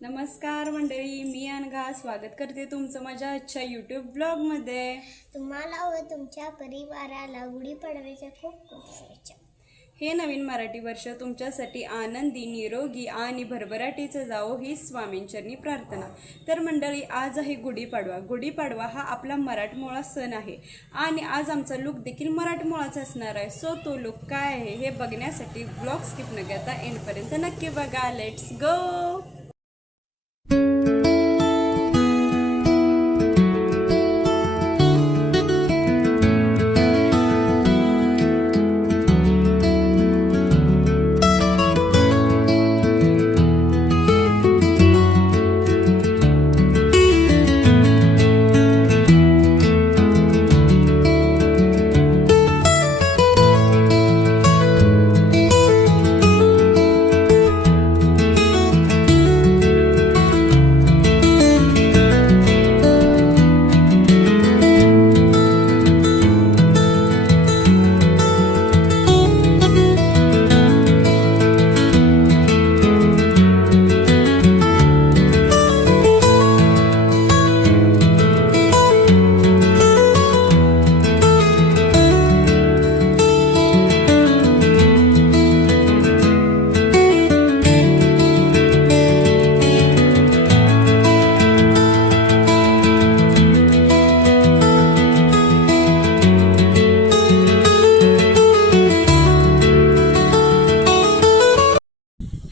नमस्कार मंडळी, मी अनघा स्वागत करते तुमचं माझ्या आजच्या यूट्यूब ब्लॉगमध्ये. तुम्हाला व तुमच्या परिवाराला गुढीपाडव्याच्या खूप खूप शुभेच्छा. हे नवीन मराठी वर्ष तुमच्यासाठी आनंदी, निरोगी आणि भरभराटीचं जावो ही स्वामींचरणी प्रार्थना. तर मंडळी, आज आहे गुढीपाडवा. गुढीपाडवा हा आपला मराठमोळा सण आहे आणि आज आमचा लुक देखील मराठमोळाचा असणार आहे. सो तो लुक काय आहे हे बघण्यासाठी ब्लॉग स्किप न करता एंडपर्यंत नक्की बघा. Let's go.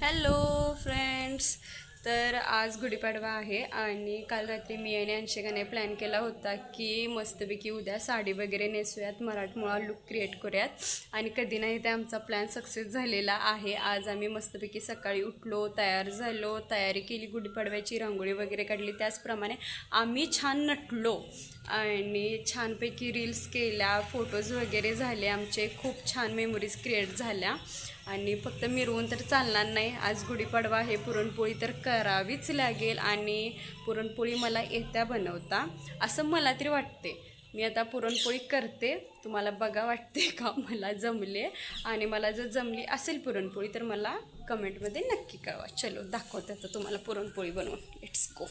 हॅलो फ्रेंड्स, तर आज गुढीपाडवा आहे आणि काल रात्री मी आणि अंशिकाने प्लॅन केला होता की मस्तपैकी उद्या साडी वगैरे नेसूयात, मराठमोळा लुक क्रिएट करूयात आणि कधी नाही ते आमचा प्लॅन सक्सेस झालेला आहे. आज आम्ही मस्तपैकी सकाळी उठलो, तयार झालो, तयारी केली, गुढीपाडव्याची रांगोळी वगैरे काढली, त्याचप्रमाणे आम्ही छान नटलो आणि छानपैकी रील्स केल्या, फोटोज वगैरे झाले, आमचे खूप छान मेमोरीज क्रिएट झाल्या. आणि फक्त मिरवून तर चालणार नाही, आज गुढीपाडवा आहे, पुरणपोळी तर करावीच लागेल आणि पुरणपोळी मला येत्या बनवता असं मला तरी वाटते. मी आता पुरणपोळी करते, तुम्हाला बघा वाटते का मला जमले, आणि मला जर जमली असेल पुरणपोळी तर मला कमेंटमध्ये नक्की कळवा. चलो दाखवते आता तुम्हाला पुरणपोळी बनवून. Let's go.